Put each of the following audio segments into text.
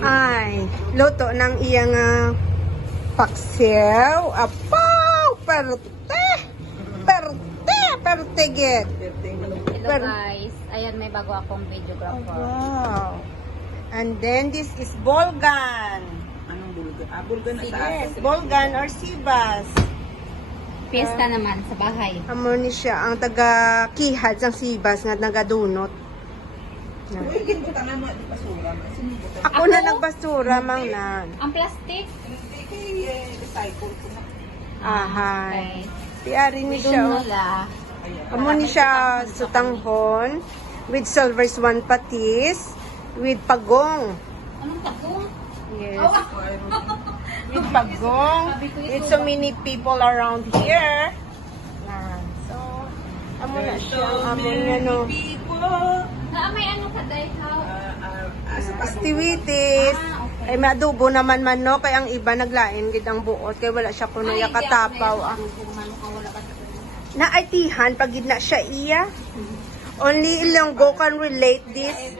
nagluto ng iyang uh, paksiw. Apaw! Perte! Perte! Pertigit! Hello Pero- guys. Ayan, may bago akong videographer. Wow! And then this is Bolgan. Anong bulgan? Ah, bulgan na sa Yes, akin. Bolgan or Sibas. Fiesta naman sa bahay. Amo ni siya ang taga kihad sang Sibas nga nagadunot. Uy, ginto ka nga mo, di basura. Sinigit ka. Ako na nagbasura mang nan. Ang plastic. Hindi kay eh, recycle ko na. Ahay. Tiari ni siya. Doon oh. nila. Ayan. Amo ni siya sutanghon with silver swan patis with pagong. Anong takong? Yes. Oh, With pagong. With so many people around here. Yan. So, amo na siya aming ano. People. Na may ano ka dahil how? Ah, ah, ah, sa pag- Stiwitis. Ah, okay. Ay maadubo naman man no kay ang iba naglain gid ang buot kay wala siya kuno ya katapaw ah. Na artihan pag gid na siya iya. Only Ilonggo can relate this.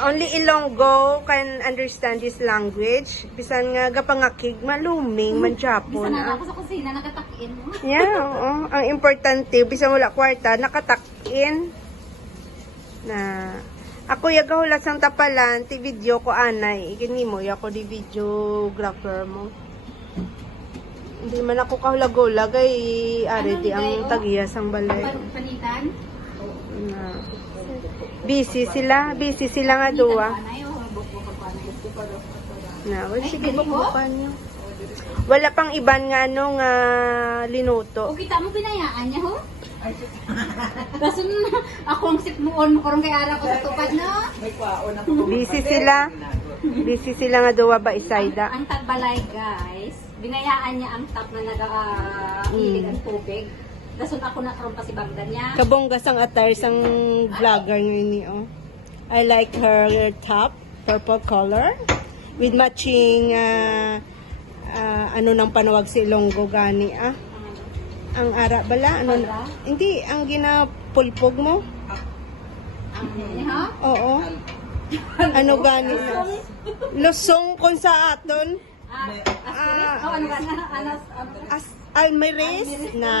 Only Ilonggo can understand this language. Bisan nga gapangakig maluming man Japon na ah. ako sa kusina, nagatakin mo. Yeah, oo. Ang importante, bisan wala kwarta, nakatakin. Na, ako yaga hulat sang tapalan, ti video ko anay. Ikini mo, yako di videographer mo. Hindi man ako kahulag-ulag ay ari Ano, di ang oh? tagiya sang balay. Pan- Panitan? Na. Busy sila, busy sila nga duwa. Panay o bukbuk panay? Na, well, sige galing, oh. niyo. Wala pang iban nga ano nga linuto. O kita mo binayaan niya ho? Tapos ako ang sitmuon mo karong kay ara ko sa tupad na. May kwaon ako. Busy sila. Busy sila nga duwa ba isayda. Ang tagbalay guys, binayaan niya ang tap na nag-iilig ang tubig. Dasun ako na karon pa si Bagdan niya. Kabonggas ang attire sang vlogger ngayon ni oh. I like her top, purple color with matching ah, ah, ano nang panawag si Ilonggo gani ah. Ang ara bala ano Pala? hindi ang ginapulpog mo. Ang ha? Oo. Ano gani? Lusong kon sa aton. Ah, Ah. Oh, ano? Ano? As Almeris na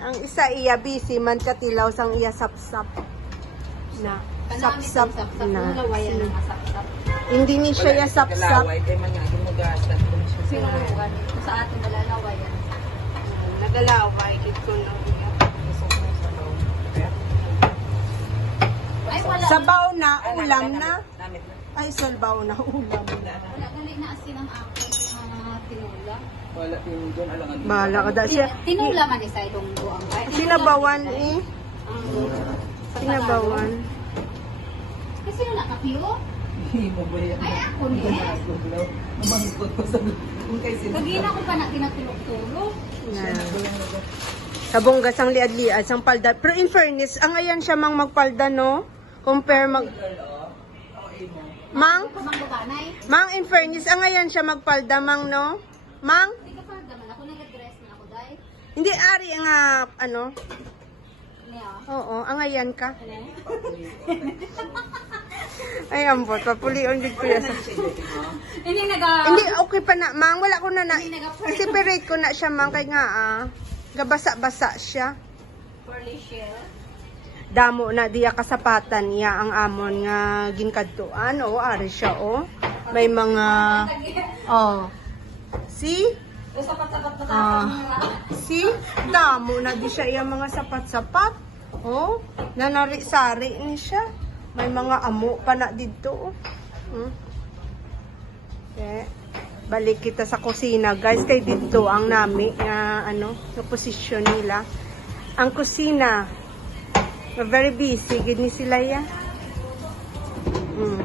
ang isa iya busy man katilaw sang iya sapsap na sapsap na hindi ni siya ya sapsap. Sino lugan? Sa atin nalalawayan. Nagalaway kit ko wala. sabaw na ulam na ay salbaw na ulam na Wala gali na asin ang ako uh, tinula. Wala alangan. bala ka da siya Tin- Tinula man isa itong buang. Tinula sinabawan eh sa sinabawan. Kasi sino nakapiyo? Hindi mo ba yan? Ay, ako ni. Guglaw. Umangkot ko sa kung kay sino. Kagina ko pa na kinatulog-tulog. na Kabonggas ang liad-liad sang palda. Pero in fairness, ang ayan siya mang magpalda, no? Compare mag... Mang? Mang, in fairness, ang ayan siya magpalda, mang, no? Mang? Hindi na ari nga, ano? Niya. Oo, ang ayan ka. Ay, ambot, papulion din ko yan sa... Hindi naga... Hindi, okay pa na, mang. Wala ko na na... Separate ko na siya, mang, kay nga, ah. Gabasa-basa siya. Pearly shell. Damo na diya kasapatan niya ang amon nga ginkadtuan. O, ari siya, o. May mga... Oh. See? Sapat-sapat na Ah. See? Damo na di siya yung mga sapat-sapat. Oh, nanari-sari ni siya. May mga amo pa na dito. Oh. Hmm. Okay. Balik kita sa kusina, guys. Kay dito ang nami nga ano, sa posisyon nila. Ang kusina. Very busy gid ni sila ya. Hmm.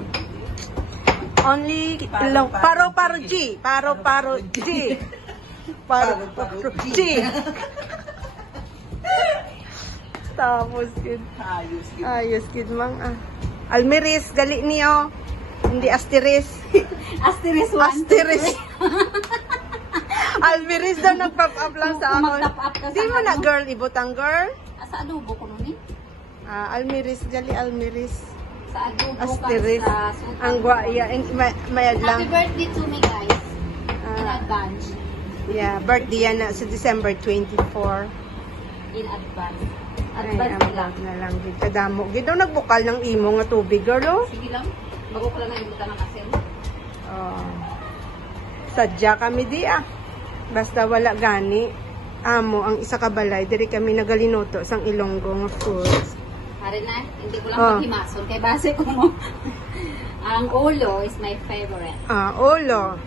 Only long paro paro G, paro paro G. Paro paro G. Tapos gid. Ayos. yun. Ayos gid mang ah. Almeris gali niyo. Hindi asteris. Asteris one. Asteris. Almeris daw nag-pop up lang sa ako. ka sa Di mo na ano? girl ibutang girl. Sa adobo ko nun eh. Ah, Almeris gali Almeris. Sa adobo ka Asteris. sa sultan. Ang guaya and may, mayad lang. Happy birthday to me guys. advance. Yeah, birthday yan na sa December 24. In advance. Advance ang lang. na lang. Gid kadamo. Gid daw nagbukal ng imo nga tubig, girl, oh. Sige lang. Bago ko lang na ibutan ng asin. Oh. Sadya kami di ah. Basta wala gani. Amo, ang isa ka balay, diri kami nagalinuto sang Ilonggo nga foods. Hari na, hindi ko lang Oh. paghimason. Kay base ko mo. ang ulo is my favorite. Ah, olo.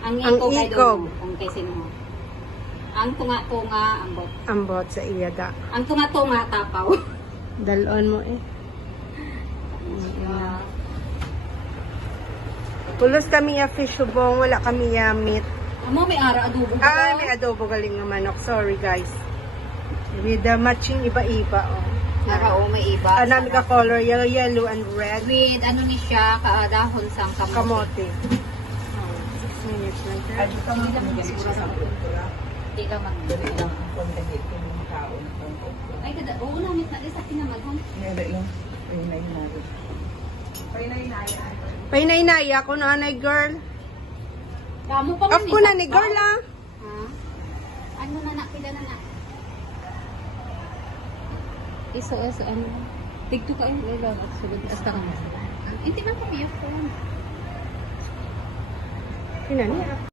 Ang Ang kay ikog. Domo, kung kay sino. Ang tunga-tunga, ang bot. Ambot sa iya da. Ang tunga-tunga, tapaw. Dalon mo eh. Ah, Pulos kami ya fish subong, wala kami ya meat. Amo, may ara adobo. Ay, may adobo galing nga manok. Sorry guys. With the matching iba-iba oh. Nara, oh, may iba. Ah, nami ka color, yellow, yellow and red. With ano ni siya, kaadahon sa kamote. Kamote. Oh, six minutes lang. sir. Adi ka mga kami sa Hindi ka mag... Dali lang ang kontanit yung tao na kontanit. Ay, kada, oo, namit na yung na rin. Pinay na yan. Painay-naya ko na anay girl. Kamo pa Off ko na ni girl ah. Ha? Ano na na, pila na na. Iso, iso, ano. Tigto ka yung lalo at sulod. Ka na. Hindi man ko yung phone. Pinani.